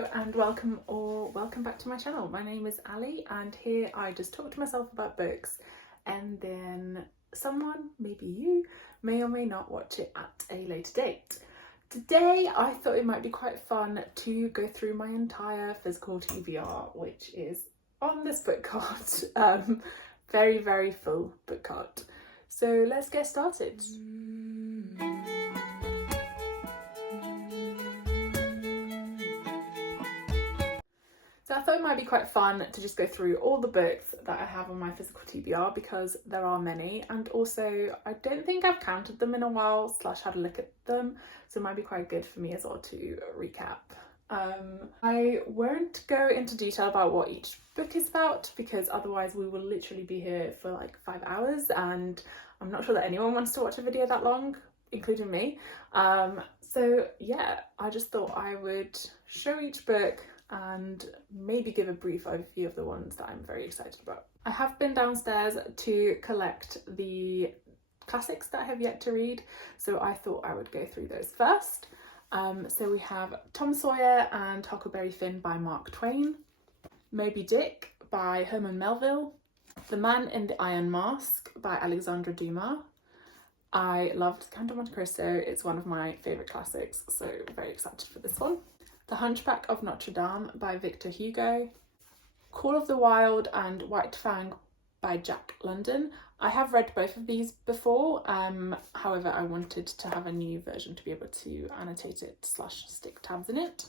Hello and welcome back to my channel. My name is Ali and here I just talk to myself about books and then someone, maybe you, may or may not watch it at a later date. Today I thought it might be quite fun to go through my entire physical TBR, which is on this book card. Very full book card. So let's get started. So I thought it might be quite fun to just go through all the books that I have on my physical TBR because there are many, and also I don't think I've counted them in a while / had a look at them, so it might be quite good for me as well to recap. I won't go into detail about what each book is about because otherwise we will literally be here for like 5 hours and I'm not sure that anyone wants to watch a video that long, including me. So yeah, I just thought I would show each book and maybe give a brief overview of the ones that I'm very excited about. I have been downstairs to collect the classics that I have yet to read, so I thought I would go through those first. So we have Tom Sawyer and Huckleberry Finn by Mark Twain, Moby Dick by Herman Melville, The Man in the Iron Mask by Alexandre Dumas. I loved Count of Monte Cristo, it's one of my favourite classics, so very excited for this one. The Hunchback of Notre Dame by Victor Hugo, Call of the Wild and White Fang by Jack London. I have read both of these before, however I wanted to have a new version to be able to annotate it / stick tabs in it.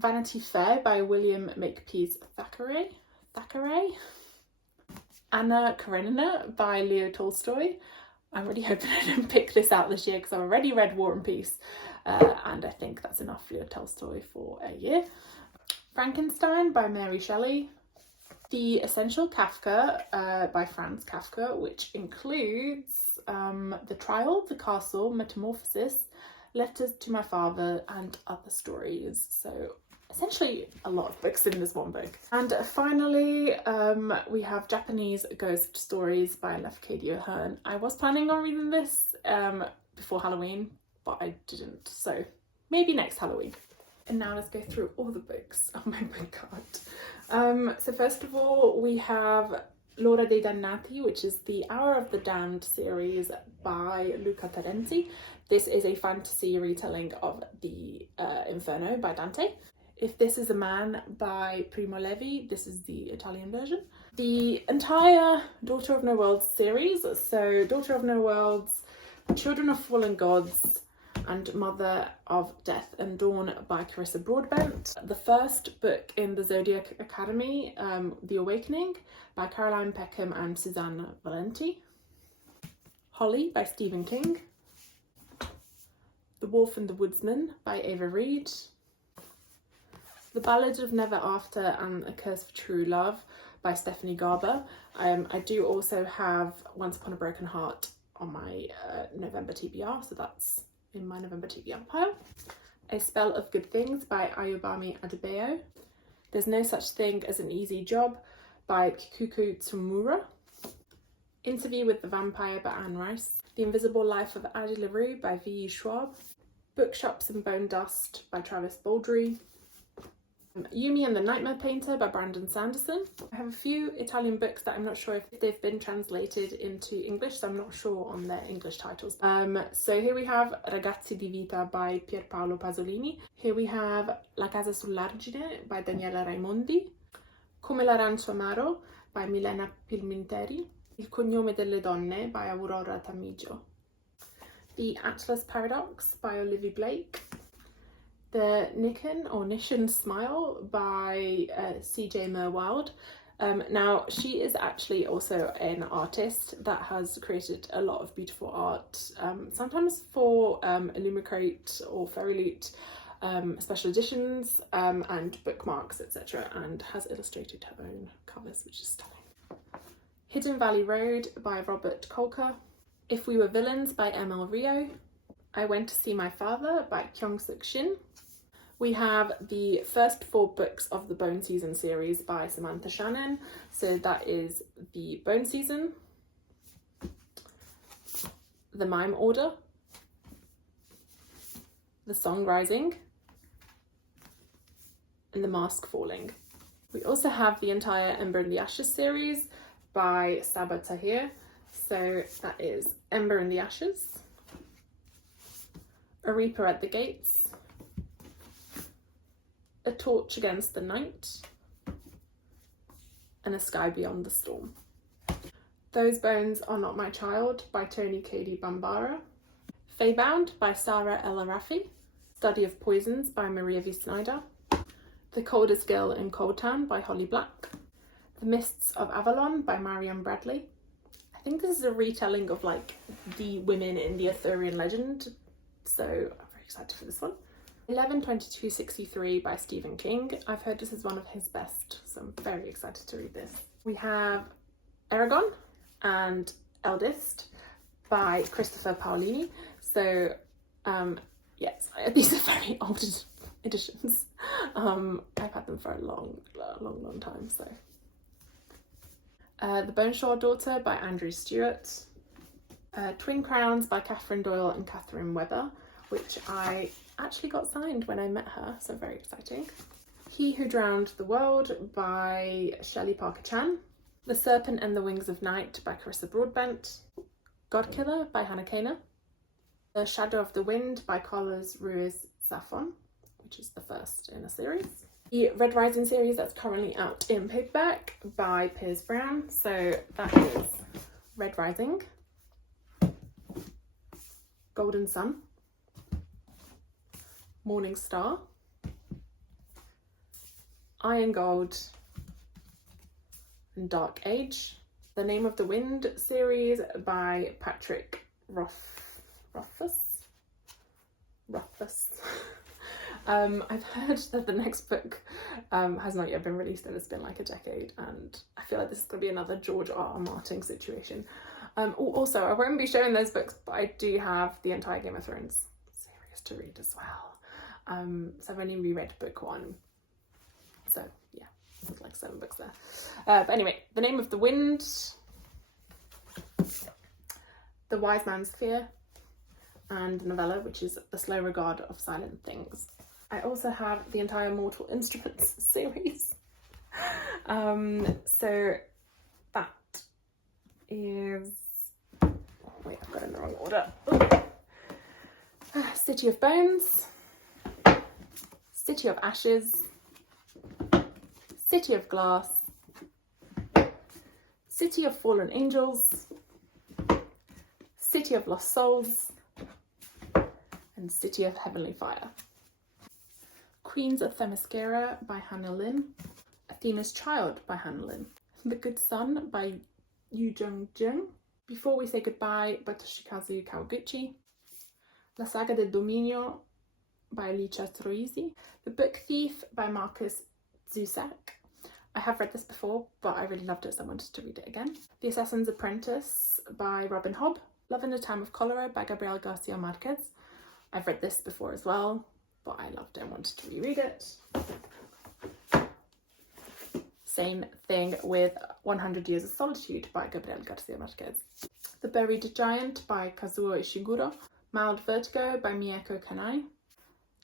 Vanity Fair by William Makepeace Thackeray. Anna Karenina by Leo Tolstoy. I'm really hoping I don't pick this out this year because I've already read War and Peace, and I think that's enough Leo Tolstoy for a year. Frankenstein by Mary Shelley. The Essential Kafka by Franz Kafka, which includes The Trial, The Castle, Metamorphosis, Letters to My Father and Other Stories. So essentially a lot of books in this one book. And finally, we have Japanese Ghost Stories by Lafcadio Hearn. I was planning on reading this before Halloween, but I didn't, so maybe next Halloween. And now let's go through all the books on my book card. So first of all, we have L'Ora dei Dannati, which is the Hour of the Damned series by Luca Terenzzi. This is a fantasy retelling of the Inferno by Dante. If This Is a Man by Primo Levi, this is the Italian version. The entire Daughter of No Worlds series, so Daughter of No Worlds, Children of Fallen Gods, and Mother of Death and Dawn by Carissa Broadbent. The first book in the Zodiac Academy, The Awakening by Caroline Peckham and Suzanne Valenti. Holly by Stephen King. The Wolf and the Woodsman by Ava Reid. The Ballad of Never After and A Curse for True Love by Stephanie Garber. I do also have Once Upon a Broken Heart on my November TBR, so that's in my November TBR pile. A Spell of Good Things by Ayobami Adebayo. There's No Such Thing as an Easy Job by Kikuko Tsumura. Interview with the Vampire by Anne Rice. The Invisible Life of Addie LaRue by V.E. Schwab. Bookshops and Bone Dust by Travis Baldry. Yumi and the Nightmare Painter by Brandon Sanderson. I have a few Italian books that I'm not sure if they've been translated into English, so I'm not sure on their English titles. So here we have Ragazzi di Vita by Pierpaolo Pasolini. Here we have La Casa sull'Argine by Daniela Raimondi. Come l'arancio amaro by Milena Pilminteri. Il cognome delle donne by Aurora Tamigio. The Atlas Paradox by Olivia Blake. The Nishan Smile by C.J. Merwald. Now, she is actually also an artist that has created a lot of beautiful art, sometimes for Illumicrate or Fairyloot special editions and bookmarks, etc., and has illustrated her own covers, which is stunning. Hidden Valley Road by Robert Kolker. If We Were Villains by M.L. Rio. I Went to See My Father by Kyung-Suk Shin. We have the first 4 books of the Bone Season series by Samantha Shannon. So that is the Bone Season, The Mime Order, The Song Rising, and The Mask Falling. We also have the entire Ember in the Ashes series by Saba Tahir. So that is Ember in the Ashes, A Reaper at the Gates, A Torch Against the Night, and A Sky Beyond the Storm. Those Bones Are Not My Child by Tony Cady Bambara, Feybound by Sarah El Arafi, Study of Poisons by Maria V. Snyder, The Coldest Girl in Cold Town by Holly Black, The Mists of Avalon by Marianne Bradley. I think this is a retelling of like the women in the Arthurian legend, so I'm very excited for this one. 11/22/63 by Stephen King. I've heard this is one of his best, so I'm very excited to read this. We have Eragon and Eldest by Christopher Paolini. So yes, these are very old editions. I've had them for a long time. So The Boneshaw Daughter by Andrew Stewart, Twin Crowns by Catherine Doyle and Catherine Webber, which I actually got signed when I met her, so very exciting. He Who Drowned the World by Shelley Parker Chan, The Serpent and the Wings of Night by Carissa Broadbent, Godkiller by Hannah Kaner, The Shadow of the Wind by Carlos Ruiz Zafón, which is the first in a series. The Red Rising series that's currently out in paperback by Piers Brown. So that is Red Rising, Golden Sun, Morning Star, Iron Gold, and Dark Age. The Name of the Wind series by Patrick Rothfuss. I've heard that the next book has not yet been released and it's been like a decade, and I feel like this is going to be another George R.R. Martin situation. Also, I won't be showing those books, but I do have the entire Game of Thrones series to read as well. So I've only reread book 1, so yeah, there's like 7 books there. But anyway, The Name of the Wind, The Wise Man's Fear, and the novella, which is The Slow Regard of Silent Things. I also have the entire Mortal Instruments series. So that is, wait, I've got it in the wrong order. City of Bones, City of Ashes, City of Glass, City of Fallen Angels, City of Lost Souls, and City of Heavenly Fire. Queens of Themyscira by Hannah Lynn, Athena's Child by Hannah Lynn, The Good Son by Yu Jung, Before We Say Goodbye by Toshikazu Kawaguchi, La Saga del Dominio by Licia Troisi, The Book Thief by Marcus Zusak. I have read this before, but I really loved it, so I wanted to read it again. The Assassin's Apprentice by Robin Hobb, Love in a Time of Cholera by Gabriel Garcia Marquez. I've read this before as well, but I loved it and wanted to reread it. Same thing with 100 Years of Solitude by Gabriel Garcia Marquez. The Buried Giant by Kazuo Ishiguro, Mild Vertigo by Mieko Kanai,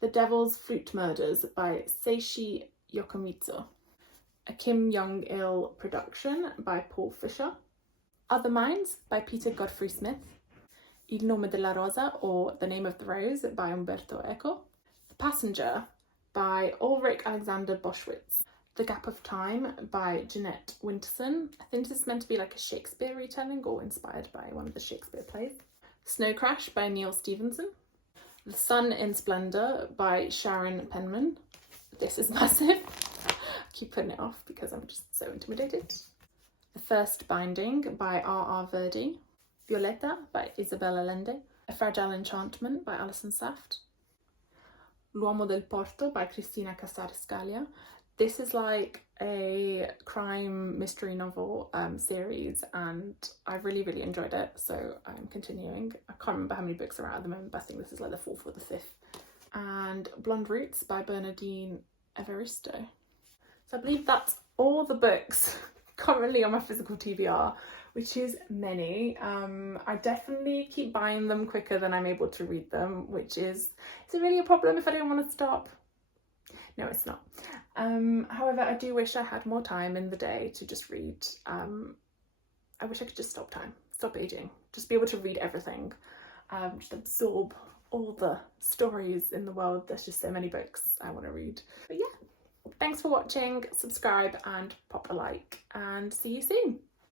The Devil's Flute Murders by Seishi Yokomitsu, a Kim Jong-il production by Paul Fisher, Other Minds by Peter Godfrey Smith, Il Nome della Rosa, or The Name of the Rose by Umberto Eco, The Passenger by Ulrich Alexander Boschwitz, The Gap of Time by Jeanette Winterson. I think this is meant to be like a Shakespeare retelling or inspired by one of the Shakespeare plays. Snow Crash by Neil Stevenson, The Sun in Splendor by Sharon Penman. This is massive. I keep putting it off because I'm just so intimidated. The First Binding by R.R. Verdi, Violetta by Isabel Allende, A Fragile Enchantment by Alison Saft, L'Uomo del Porto by Cristina Casarescalia. This is like a crime mystery novel series, and I really enjoyed it, so I'm continuing. I can't remember how many books are out at the moment, but I think this is like the 4th or the 5th. And Blonde Roots by Bernardine Evaristo. So I believe that's all the books currently on my physical TBR, which is many. I definitely keep buying them quicker than I'm able to read them, which is it really a problem if I don't want to stop? No, it's not. However, I do wish I had more time in the day to just read. I wish I could just stop aging, just be able to read everything, just absorb all the stories in the world. There's just so many books I want to read. But yeah, thanks for watching, subscribe and pop a like, and see you soon.